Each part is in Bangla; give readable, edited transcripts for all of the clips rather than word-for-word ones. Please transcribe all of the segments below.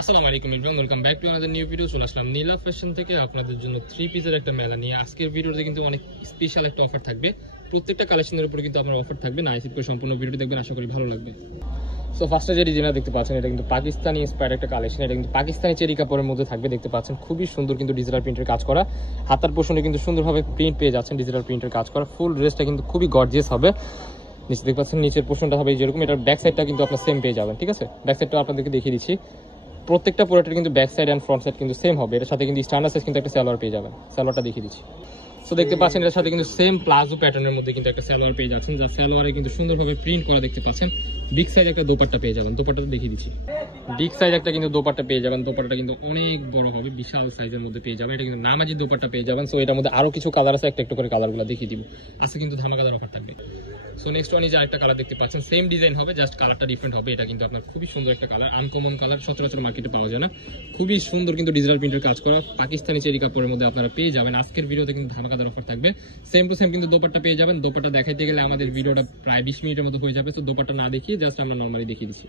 আসসালামু আলাইকুম everyone, welcome back to another new video. চলে আসলাম নীলা ফ্যাশন থেকে আপনাদের জন্য 3 পিসের একটা মেলা নিয়ে। আজকের ভিডিওতে কিন্তু অনেক স্পেশাল একটা অফার থাকবে। প্রত্যেকটা কালেকশনের উপরে কিন্তু আপনার অফার থাকবে না। আইসিপ করে সম্পূর্ণ ভিডিওটি দেখবেন, আশা করি ভালো লাগবে। সো ফার্স্টে যে ডিজাইনটা দেখতে পাচ্ছেন, এটা কিন্তু পাকিস্তানি ইন্সপায়ার্ড একটা কালেকশন। এটা কিন্তু পাকিস্তানি চেরি কাপড়ের মধ্যে থাকবে। দেখতে পাচ্ছেন খুবই সুন্দর কিন্তু ডিজিটাল প্রিন্টের কাজ করা। হাতার পোর্শনে কিন্তু সুন্দরভাবে প্রিন্ট পেয়ে যাচ্ছেন, ডিজিটাল প্রিন্টের কাজ করা। ফুল ড্রেসটা কিন্তু খুবই গর্জিয়াস হবে। নিচে দেখতে পাচ্ছেন নিচের পোর্শনটা হবে যেরকম, এটার ব্যাক সাইডটা কিন্তু আপনার সেম পেয়ে যাবেন। ঠিক আছে, ব্যাক সাইডটা আপনাদেরকে দেখিয়ে দিচ্ছি। প্রত্যেকটা প্রোডাক্টের কিন্তু back side and front side কিন্তু সেম হবে। এর সাথে কিন্তু স্ট্যান্ডার্ড সাইজ কিন্তু একটা সালোয়ার পেয়ে যাবেন। সালোয়ারটা দেখিয়ে দিচ্ছি। সো দেখতে পাচ্ছেন এর সাথে কিন্তু সেম প্লাজো প্যাটার্নের মধ্যে কিন্তু একটা সালোয়ার পেয়ে যাচ্ছেন, যা সালোয়ারে কিন্তু সুন্দরভাবে প্রিন্ট করা দেখতে পাচ্ছেন। বিগ সাইজ একটা দোপাট্টা পেয়ে যাবেন। দোপাট্টাটা দেখিয়ে দিচ্ছি। বিগ সাইজ একটা কিন্তু দোপাট্টা পেয়ে যাবেন। দোপাট্টাটা কিন্তু অনেক বড় হবে, বিশাল সাইজের মধ্যে পেয়ে যাবেন। এটা কিন্তু নামাজি দোপাট্টা পেয়ে যাবেন। সো এটার মধ্যে আরো কিছু কালার আছে, একটা করে কালারগুলো দেখিয়ে দিব। আজকে কিন্তু ধামাকাদার অফার থাকবে। সো নেক্সট ওয়ান এই যে আরেকটা কালার দেখতে পাচ্ছেন, সেম ডিজাইন হবে, জাস্ট কালারটা ডিফারেন্ট হবে। এটা কিন্তু আপনার খুবই সুন্দর একটা কালার, আনকমন কালার, সচরাচর মার্কেটে পাওয়া যায় না। খুবই সুন্দর কিন্তু ডিজিটাল প্রিন্টের কাজ করা পাকিস্তানি চেরি কাপড়ের মধ্যে আপনারা পেয়ে যাবেন। আজকের ভিডিওতে কিন্তু ধামাকাদার অফার থাকবে। সেম টু সেম কিন্তু দোপাট্টা পেয়ে যাবেন। দোপাট্টা দেখাইতে গেলে আমাদের ভিডিওটা প্রায় 20 মিনিটের মতো হয়ে যাবে। তো দোপাট্টা না দেখিয়ে জাস্ট আমরা নরমালি দেখিয়ে দিচ্ছি।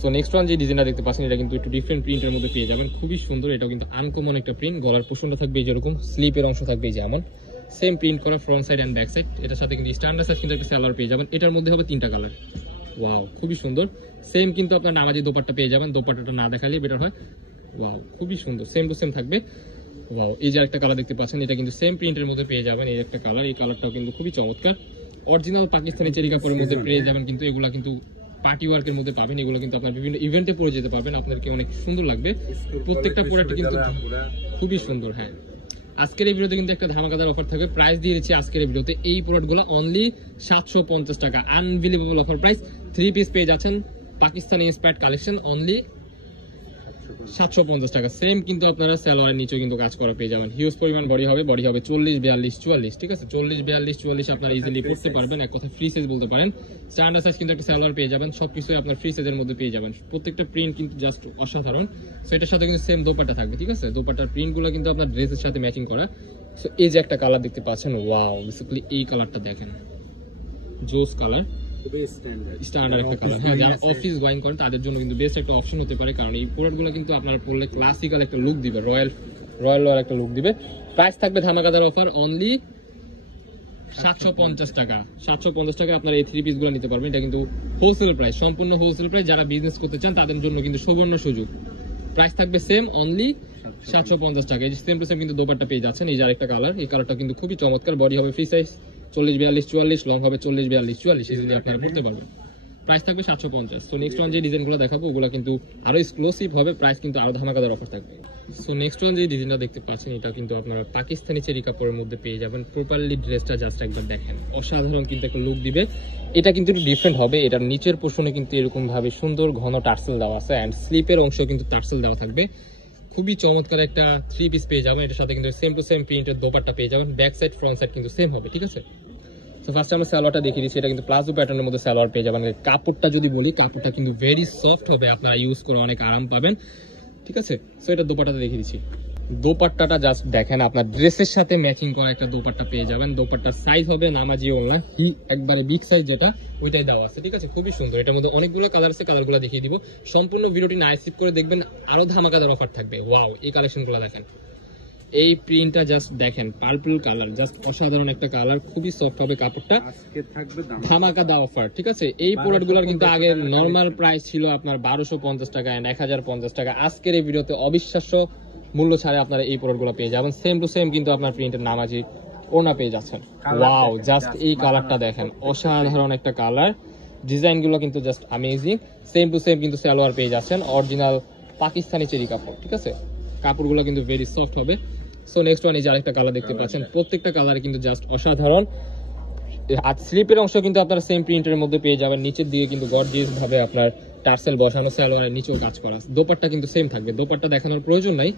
সো নেক্সট ওয়ান যে ডিজাইনটা দেখতে পাচ্ছেন, এটা কিন্তু একটু ডিফারেন্ট প্রিন্টের মধ্যে পেয়ে যাবেন। খুবই সুন্দর, এটাও কিন্তু আনকমন একটা প্রিন্ট। গলার পোর্শনটা থাকবে যেরকম, স্লিপের অংশ থাকবে যেমন, সেম প্রিন্ট করা front side and back side. এটার সাথে কিন্তু স্ট্যান্ডার্ড সাইজ কিন্তু একটা সালোয়ার পেয়ে যাবেন। এটার মধ্যে হবে 3টা কালার। ওয়াও, খুবই সুন্দর। সেম কিন্তু আপনার নামাজি দোপাট্টা পেয়ে যাবেন। দোপাট্টাটা না দেখালে বেটার হয়। ওয়াও, খুবই সুন্দর, সেম টু সেম থাকবে। ওয়াও, এই যে একটা কালার দেখতে পাচ্ছেন, এটা কিন্তু সেম প্রিন্টের মধ্যে পেয়ে যাবেন। এই একটা কালার, এই কালারটাও কিন্তু খুবই চমৎকার। অরিজিনাল পাকিস্তানি চেরি কাপড়ের মধ্যে পেয়ে যাবেন। কিন্তু এগুলা কিন্তু পার্টি ওয়ার্কের মধ্যে পাবেন। এগুলো কিন্তু আপনার বিভিন্ন ইভেন্টে পরে যেতে পারবেন, আপনাদেরকে অনেক সুন্দর লাগবে। প্রত্যেকটা প্রোডাক্ট কিন্তু খুবই সুন্দর। হ্যাঁ, আজকের এই ভিডিওতে কিন্তু একটা ধামাকাদার অফার থাকবে। প্রাইস দিয়ে দিচ্ছি আজকের এই ভিডিওতে এই প্রোডাক্টগুলো অনলি 750 টাকা। Unbelievable offer price. 3 পিস পেয়ে যাচ্ছেন পাকিস্তানি ইন্সপায়ার্ড কালেকশন অনলি 750 টাকা। সেম কিন্তু আপনারা সালোয়ারের নিচেও কিন্তু কাজ করা পেয়ে যাবেন। হিউজ পরিমাণ বডি হবে, 40, 42, 44। ঠিক আছে, 40, 42, 44 আপনারা ইজিলি পড়তে পারবেন। এক কথা ফ্রি সাইজ বলতে পারেন। স্ট্যান্ডার্ড সাইজ কিন্তু একটা সালোয়ার পেয়ে যাবেন। সবকিছুই আপনার ফ্রি সাইজের মধ্যে পেয়ে যাবেন। প্রত্যেকটা প্রিন্ট কিন্তু জাস্ট অসাধারণ। সো এটার সাথে কিন্তু সেম দোপাট্টা থাকবে। ঠিক আছে, দোপাট্টার প্রিন্টগুলো কিন্তু আপনার ড্রেসের সাথে ম্যাচিং করা। সো এই যে একটা কালার দেখতে পাচ্ছেন, ওয়াও, বেসিক্যালি এই কালারটা দেখেন, জোস কালার, স্ট্যান্ডার্ড একটা কালার। হ্যাঁ, যারা অফিস গোয়িং করেন তাদের জন্য কিন্তু বেস্ট একটা অপশন হতে পারে, কারণ এই প্রোডাক্টগুলো কিন্তু আপনারা পরলে ক্লাসিক্যাল একটা লুক দিবে, রয়্যাল একটা লুক দিবে। প্রাইস থাকবে ধামাকাদার অফার অনলি 750 টাকা। 750 টাকা আপনারা এই 3 পিসগুলো নিতে পারবেন। এটা কিন্তু হোলসেল প্রাইস, সম্পূর্ণ হোলসেল প্রাইস। যারা বিজনেস করতে চান তাদের জন্য কিন্তু সুবর্ণ সুযোগ। প্রাইস থাকবে সেম অনলি 750 টাকা। এই যে সেম টু সেম কিন্তু দোপাট্টা পেয়ে যাচ্ছেন। এই যে আরেকটা কালার, এই কালারটা কিন্তু খুবই চমৎকার। বডি হবে ফ্রি সাইজ 40, 42, 44, লং হবে 40, 42, 44। ইজিলি আপনারা পড়তে পারবেন। প্রাইস থাকবে 750। তো নেক্সট ওয়ান যে ডিজাইনগুলো দেখাবো ওগুলো কিন্তু আরো এক্সক্লুসিভ হবে, প্রাইস কিন্তু আরো ধামাকাদার অফার থাকবে। সো নেক্সট ওয়ান যে ডিজাইনটা দেখতে পাচ্ছেন, এটা কিন্তু আপনারা পাকিস্তানি চেরি কাপড়ের মধ্যে পেয়ে যাবেন। প্রপারলি ড্রেসটা জাস্ট একবার দেখেন, অসাধারণ কিন্তু একটা লুক দিবে। এটা কিন্তু একটু ডিফারেন্ট হবে। এটার নিচের পোর্শনে কিন্তু এরকম ভাবে সুন্দর ঘন টার্সেল দেওয়া আছে, এন্ড স্লিপের অংশ কিন্তু টার্সেল দেওয়া থাকবে। খুবই চমৎকার একটা 3 পিস পেয়ে যাবেন। এটার সাথে কিন্তু সেম টু সেম প্রিন্টের দোপাট্টা পেয়ে যাবেন। ব্যাক সাইড ফ্রন্ট সাইড কিন্তু সেম হবে। ঠিক আছে, তো ফার্স্ট আমরা সালোয়ারটা দেখিয়ে দিচ্ছি। এটা কিন্তু প্লাজো প্যাটার্নের মধ্যে সালোয়ার পেয়ে যাবেন। কাপড়টা যদি বলি, কাপড়টা কিন্তু ভেরি সফট হবে, আপনারা ইউজ করে অনেক আরাম পাবেন। ঠিক আছে, সো এটা দোপাট্টাতে দেখিয়ে দিচ্ছি। দোপাট্টাটা জাস্ট দেখেন, আপনার ড্রেসের সাথে ম্যাচিং করা একটা দোপাট্টা পেয়ে যাবেন। দোপাট্টার সাইজ হবে নামাজি ওড়না, একবারে বিগ সাইজ যেটা ওইটাই দেওয়া আছে। ঠিক আছে, খুবই সুন্দর। এটার মধ্যে অনেকগুলো কালার আছে, কালারগুলো দেখিয়ে দিব। সম্পূর্ণ ভিডিওটি না স্কিপ করে দেখবেন, আরো ধামাকাদার অফার থাকবে। ওয়াও, এই কালেকশনগুলো দেখেন, এই প্রিন্টটা জাস্ট দেখেন, পার্পল কালার, জাস্ট অসাধারণ একটা কালার। খুবই সফট হবে কাপড়টা, ধামাকাদার অফার। ঠিক আছে, এই প্রোডাক্টগুলোর কিন্তু আগে নরমাল প্রাইস ছিল আপনার 1250 টাকা এন্ড 1050 টাকা। আজকের এই ভিডিওতে অবিশ্বাস্য মূল্য ছাড়ে আপনারা এই প্রোডাক্টগুলো পেয়ে যাবেন। সেম টু সেম কিন্তু আপনার প্রিন্টের নামাজি ওড়না পেয়ে যাচ্ছেন। ওয়াও, জাস্ট এই কালারটা দেখেন, অসাধারণ একটা কালার। ডিজাইনগুলো কিন্তু just amazing. Same to same কিন্তু সালোয়ার পেয়ে যাচ্ছেন অরিজিনাল পাকিস্তানি চেরি কাপড়। ঠিক আছে, কাপড়গুলো কিন্তু ভেরি সফট হবে। সো নেক্সট ওয়ান এই যে আরেকটা কালার দেখতে পাচ্ছেন, প্রত্যেকটা কালার কিন্তু জাস্ট অসাধারণ। আর স্লিপের অংশ কিন্তু আপনারা সেম প্রিন্টের মধ্যে পেয়ে যাবেন। নিচের দিকে কিন্তু গর্জিয়াস ভাবে আপনার টার্সেল বসানো, সালোয়ারের নিচেও কাজ করা। দোপাট্টা কিন্তু সেম থাকবে। দোপাট্টা দেখানোর প্রয়োজন নাই,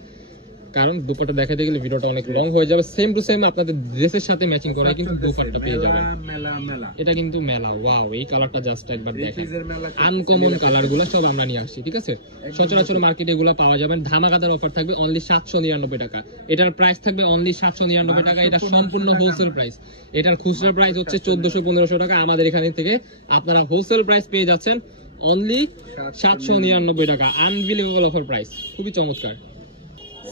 কারণ দোপাট্টা দেখাতে গেলে ভিডিওটা অনেক লং হয়ে যাবে। সেম টু সেম আপনাদের ড্রেসের সাথে ম্যাচিং করা কিন্তু দোপাট্টা পেয়ে যাবেন। এটা কিন্তু মেলা। ওয়াও, এই কালারটা জাস্ট একবার দেখেন, আনকমন কালারগুলো সব আমরা নিয়ে আসছি। ঠিক আছে, সচরাচর মার্কেটে এগুলো পাওয়া যাবেন। ধামাকাদার অফার থাকবে অনলি 799 টাকা। এটার প্রাইস থাকবে অনলি 799 টাকা। এটা সম্পূর্ণ হোলসেল প্রাইস। এটার খুচরা প্রাইস হচ্ছে 1400-1500 টাকা। আমাদের এখানে থেকে আপনারা হোলসেল প্রাইস পেয়ে যাচ্ছেন অনলি 799 টাকা, আনবিলিভেবল অফার প্রাইস, খুবই চমৎকার।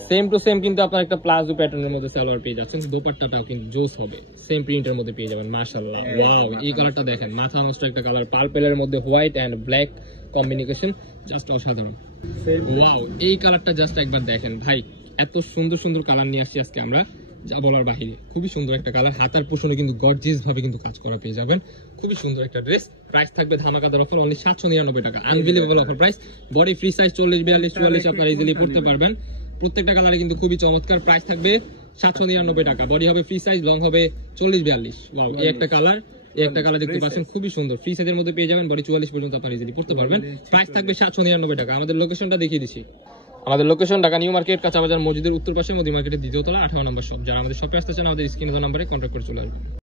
সেম টু সেম কিন্তু আপনার একটা প্লাজো প্যাটার্নের মধ্যে সালোয়ার পেয়ে যাচ্ছেন, দোপাট্টাটাও কিন্তু জোস হবে, সেম প্রিন্টের মধ্যে পেয়ে যাবেন। মাশাআল্লাহ, ওয়াও, এই কালারটা দেখেন, মাথা নষ্ট একটা কালার, পার্পেলের মধ্যে white and black combination, just অসাধারণ। ওয়াও, এই কালারটা জাস্ট একবার দেখেন ভাই, এত সুন্দর সুন্দর কালার নিয়ে আসছি আজকে আমরা, যা বলার বাহিরে। খুবই সুন্দর একটা কালার, হাতার পোষণে কিন্তু গর্জিয়াস ভাবে কিন্তু কাজ করা পেয়ে যাবেন, খুবই সুন্দর একটা ড্রেস। প্রাইস থাকবে ধামাকাদার অফার, অনলি 799 টাকা, unbelievable offer price. Body free size 40, 42, 44 আপনারা ইজিলি পড়তে পারবেন। প্রত্যেকটা কালারে কিন্তু খুবই চমৎকার। প্রাইস থাকবে 799 টাকা, বডি হবে ফ্রি সাইজ, লং হবে 40, 42। ওয়াও, এই একটা কালার, এই একটা কালার দেখতে পাচ্ছেন, খুবই সুন্দর, ফ্রি সাইজের মধ্যে পেয়ে যাবেন, বডি 44 পর্যন্ত আপনারা ইজিলি পড়তে পারবেন। প্রাইস থাকবে 799 টাকা। আমাদের লোকেশনটা দেখিয়ে দিচ্ছি, আমাদের লোকেশন ঢাকা নিউ মার্কেট, কাঁচাবাজার মসজিদের উত্তর পাশে, মোদি মার্কেটের দ্বিতীয় তলা, 18 নম্বর শপ। যারা আমাদের শপে আসতে চান আমাদের স্ক্রিনে দেওয়া নম্বরে কন্ট্যাক্ট করে চলে আসবেন।